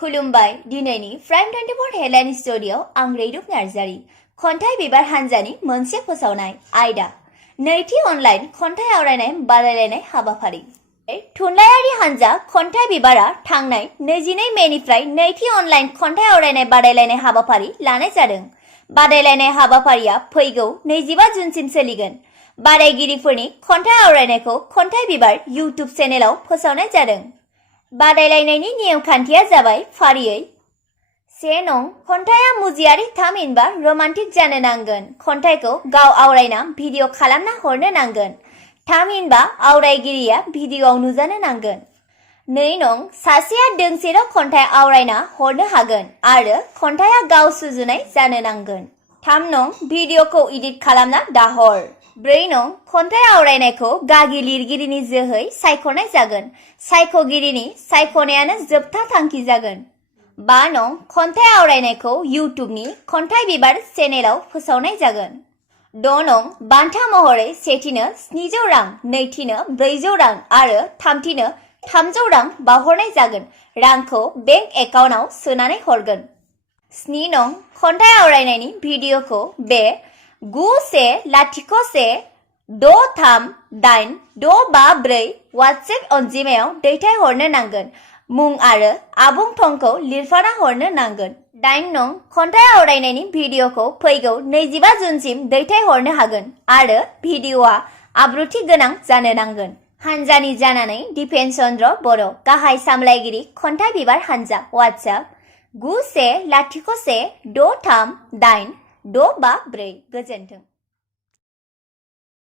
खुलुमबाय दिनैनि prime 24 headline स्टुडिय'आव आं रैरुब नार्जारी खन्थाइ बिबार हानजानि मोनसे फोसावनाय आयदा नैथि अनलाइन खन्थाइ आवरायनाय बादायलायनाय हाबाफारि थुनलाइयारि हानजा खन्थाइ बिबारा थांनाय 22 मेनिफ्राय नैथि अनलाइन खन्थाइ आवरायनाय बादायलायनाय हाबाफारि लानाय जादों। बादायलायनाय हाबाफारिया फैगौ 25 जुनसिम सोलिगोन। बादायगिरिफोरनि खन्थाइ आवरायनायखौ खन्थाइ बिबार इउट्युब चेनेलाव फोसावनाय जादों। बादायलायनायनि नियम खान्थिया जाबाय फारियै 1 नं खन्थाइया मुजियारि थामहिनबा रमान्टिक जानो नांगोन। खन्थाइखौ गाव आवरायना भिडिअ खालामना हरनो नांगोन। थामहिनबा आवरायगिरिया भिडिअआव नुजानो नांगोन। 2 नं सासेया दोंसेल' खन्थाइ आवरायना हरनो हागोन आरो खन्थाइया गाव सुजुनाय जानो नांगोन। 3 नं भिडिअखौ एडिट खालामना दाहर। 4 नं खन्थाइ आवरायनायखौ गागि लिरगिरिनि जोहै सायख'नाय जागोन। सायख'गिरिनि सायख'नायानो जोबथा थांखि जागोन। 5 नं खन्थाइ आवरायनायखौ इउट्युबनि खन्थाइ बिबार चेनेलाव फोसावनाय जागोन। 6 नं बान्था महरै सेथिनो 700 रां, नैथिनो 400 रां आरो थामथिनो 300 रां बावहरनाय जागोन। रांखौ बेंक एकाउन्टआव सोनानै हरगोन। 7 नं खन्थाइ आवरायनायनि भिडिअखौ बे 9101638654 वाट्सएप अनजिमायाव दैथायहरनो नांगोन। मुं आरो आबुं थंखौ लिरफाना हरनो नांगोन। 8 नं खन्थाइ आवरायनायनि भिडिअखौ फैगौ 25 जुनसिम दैथायहरनो हागोन आरो भिडिअआ आब्रुथि गोनां जानो नांगोन। हानजानि जानानै दिपेन चन्द्र बर' गाहाय सामलायगिरि खन्थाइ बिबार हानजा वाट्सएप 9101638654 गोजोन्थों।